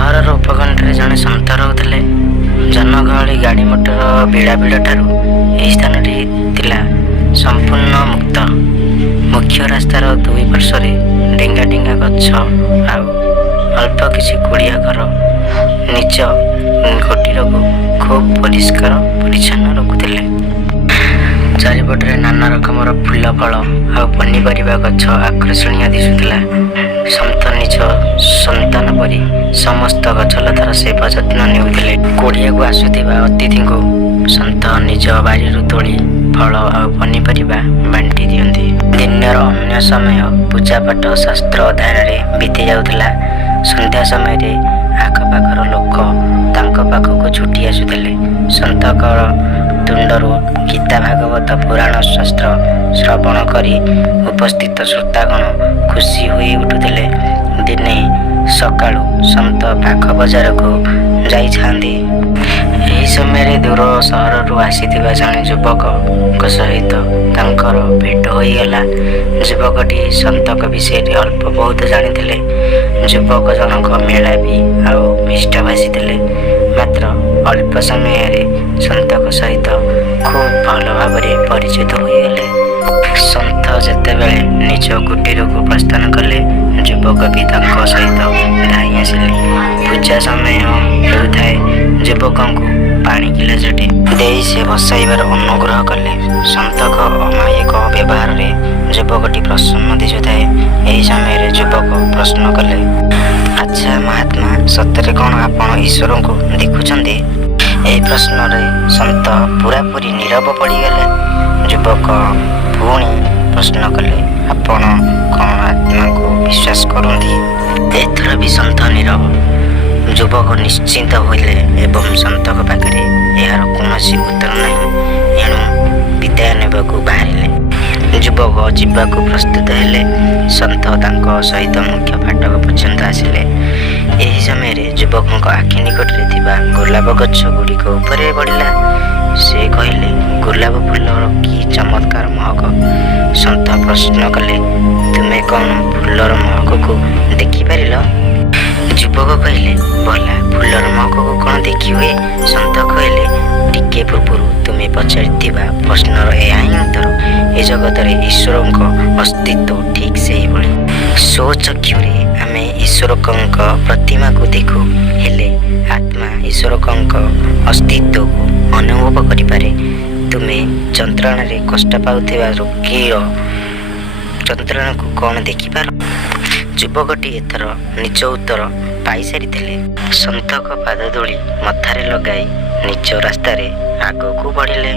ସହରର ଉପକଣ୍ଠରେ ଜଣେ ସନ୍ଥ ରହୁଥିଲେ। ଜନଗହଳି ଗାଡ଼ି ମଟର ବିଳାବିଳ ଠାରୁ ଏହି ସ୍ଥାନଟି ଥିଲା ସମ୍ପୂର୍ଣ୍ଣ ମୁକ୍ତ। ମୁଖ୍ୟ ରାସ୍ତାର ଦୁଇ ପାର୍ଶ୍ୱରେ ଡେଙ୍ଗା ଡେଙ୍ଗା ଗଛ ଆଉ ଅଳ୍ପ କିଛି କୁଡ଼ିଆ ଘର ନିଜ କୁଟୀରକୁ ଖୁବ୍ ପରିଷ୍କାର ପରିଚ୍ଛନ୍ନ ରଖୁଥିଲେ। ଚାରିପଟରେ ନାନା ରକମର ଫୁଲ ଫଳ ଆଉ ପନିପରିବା ଗଛ ଆକର୍ଷଣୀୟ ଦିଶୁଥିଲା। ସନ୍ଥ ନିଜ ସନ୍ତାନ ପରି ସମସ୍ତ ଗଛଲତାର ସେବା ଯତ୍ନ ନେଉଥିଲେ। କୁଡ଼ିଆକୁ ଆସୁଥିବା ଅତିଥିଙ୍କୁ ସନ୍ଥ ନିଜ ବାରିରୁ ତୋଳି ଫଳ ଆଉ ପନିପରିବା ବାଣ୍ଟି ଦିଅନ୍ତି। ଦିନର ଅନ୍ୟ ସମୟ ପୂଜାପାଠ ଶାସ୍ତ୍ର ଅଧ୍ୟୟନରେ ବିତି ଯାଉଥିଲା। ସନ୍ଧ୍ୟା ସମୟରେ ଆଖପାଖର ଲୋକ ତାଙ୍କ ପାଖକୁ ଛୁଟି ଆସୁଥିଲେ। ସନ୍ଥଙ୍କର ତୁଣ୍ଡରୁ ଗୀତା ଭାଗବତ ପୁରାଣ ଶାସ୍ତ୍ର ଶ୍ରବଣ କରି ଉପସ୍ଥିତ ଶ୍ରୋତାଗଣ ଖୁସି ହୋଇ ଉଠୁଥିଲେ। ଦିନେ ସକାଳୁ ସନ୍ଥ ପାଖ ବଜାରକୁ ଯାଇଥାନ୍ତି। ଏହି ସମୟରେ ଦୂର ସହରରୁ ଆସିଥିବା ଜଣେ ଯୁବକଙ୍କ ସହିତ ତାଙ୍କର ଭେଟ ହୋଇଗଲା। ଯୁବକଟି ସନ୍ଥଙ୍କ ବିଷୟରେ ଅଳ୍ପ ବହୁତ ଜାଣିଥିଲେ। ଯୁବକ ଜଣକ ମେଳାପୀ ଆଉ ମିଷ୍ଟଭାଷୀ ଥିଲେ। ମାତ୍ର ଅଳ୍ପ ସମୟରେ ସନ୍ଥଙ୍କ ସହିତ ଖୁବ୍ ଭଲ ଭାବରେ ପରିଚିତ ହୋଇଗଲେ। ସନ୍ଥ ଯେତେବେଳେ ନିଜ କୁଟୀରକୁ ପ୍ରସ୍ଥାନ କଲେ, ଯୁବକ ବି ତାଙ୍କ ସହିତ ଧାଇଁ ଆସିଲେ। ପୂଜା ସମୟ ହେଉଥାଏ। ଯୁବକଙ୍କୁ ପାଣି ଗିଲାସଟେ ଦେଇ ସେ ବସାଇବାର ଅନୁଗ୍ରହ କଲେ। ସନ୍ଥଙ୍କ ଅମାୟିକ ବ୍ୟବହାରରେ ଯୁବକଟି ପ୍ରସନ୍ନ ଦିଶୁଥାଏ। ଏହି ସମୟରେ ଯୁବକ ପ୍ରଶ୍ନ କଲେ, ଆଚ୍ଛା ମହାତ୍ମା, ସତରେ କ'ଣ ଆପଣ ଈଶ୍ୱରଙ୍କୁ ଦେଖୁଛନ୍ତି? ଏହି ପ୍ରଶ୍ନରେ ସନ୍ଥ ପୂରାପୂରି ନୀରବ ପଡ଼ିଗଲେ। ଯୁବକ ପୁଣି ପ୍ରଶ୍ନ କଲେ, ଆପଣ କ'ଣ ଆତ୍ମାକୁ ବିଶ୍ୱାସ କରନ୍ତି? ଏଥର ବି ସନ୍ଥ ନୀରବ। ଯୁବକ ନିଶ୍ଚିନ୍ତ ହୋଇଲେ ଏବଂ ସନ୍ଥଙ୍କ ପାଖରେ ଏହାର କୌଣସି ଉତ୍ତର ନାହିଁ। ଏଣୁ ବିଦାୟ ନେବାକୁ ବାହାରିଲେ। ଯୁବକ ଯିବାକୁ ପ୍ରସ୍ତୁତ ହେଲେ। ସନ୍ଥ ତାଙ୍କ ସହିତ ମୁଖ୍ୟ ଫାଟକ ପର୍ଯ୍ୟନ୍ତ ଆସିଲେ। ଏହି ସମୟରେ ଯୁବକଙ୍କ ଆଖି ନିକଟରେ ଥିବା ଗୋଲାପ ଗଛ ଗୁଡ଼ିକ ଉପରେ ପଡ଼ିଲା। ସେ କହିଲେ, ଗୋଲାପ ଫୁଲର କି ଚମତ୍କାର ମହକ! ସନ୍ଥ ପ୍ରଶ୍ନ କଲେ, ତୁମେ କ'ଣ ଫୁଲର ମହକକୁ ଦେଖିପାରିଲ? ଯୁବକ କହିଲେ, ଭଲା ଫୁଲର ମହକକୁ କ'ଣ ଦେଖି ହୁଏ? ସନ୍ଥ କହିଲେ, ଟିକେ ପୂର୍ବରୁ ତୁମେ ପଚାରିଥିବା ପ୍ରଶ୍ନର ଏହା ହିଁ ଉତ୍ତର। ଏ ଜଗତରେ ଈଶ୍ୱରଙ୍କ ଅସ୍ତିତ୍ୱ ଠିକ୍ ସେହିଭଳି। ସ୍ୱଚକ୍ଷୁରେ ଆମେ ଈଶ୍ୱରଙ୍କ ପ୍ରତିମାକୁ ଦେଖୁ, ହେଲେ ଆତ୍ମା ଈଶ୍ୱରଙ୍କ ଅସ୍ତିତ୍ୱକୁ ଅନୁଭବ କରିପାରେ। ତୁମେ ଯନ୍ତ୍ରଣାରେ କଷ୍ଟ ପାଉଥିବା ରୋଗୀର ଯନ୍ତ୍ରଣାକୁ କ'ଣ ଦେଖିପାର? ଯୁବକଟି ଏଥର ନିଜ ଉତ୍ତର ପାଇସାରିଥିଲେ। ସନ୍ଥଙ୍କ ପାଦଧୂଳି ମଥାରେ ଲଗାଇ ନିଜ ରାସ୍ତାରେ ଆଗକୁ ବଢ଼ିଲେ।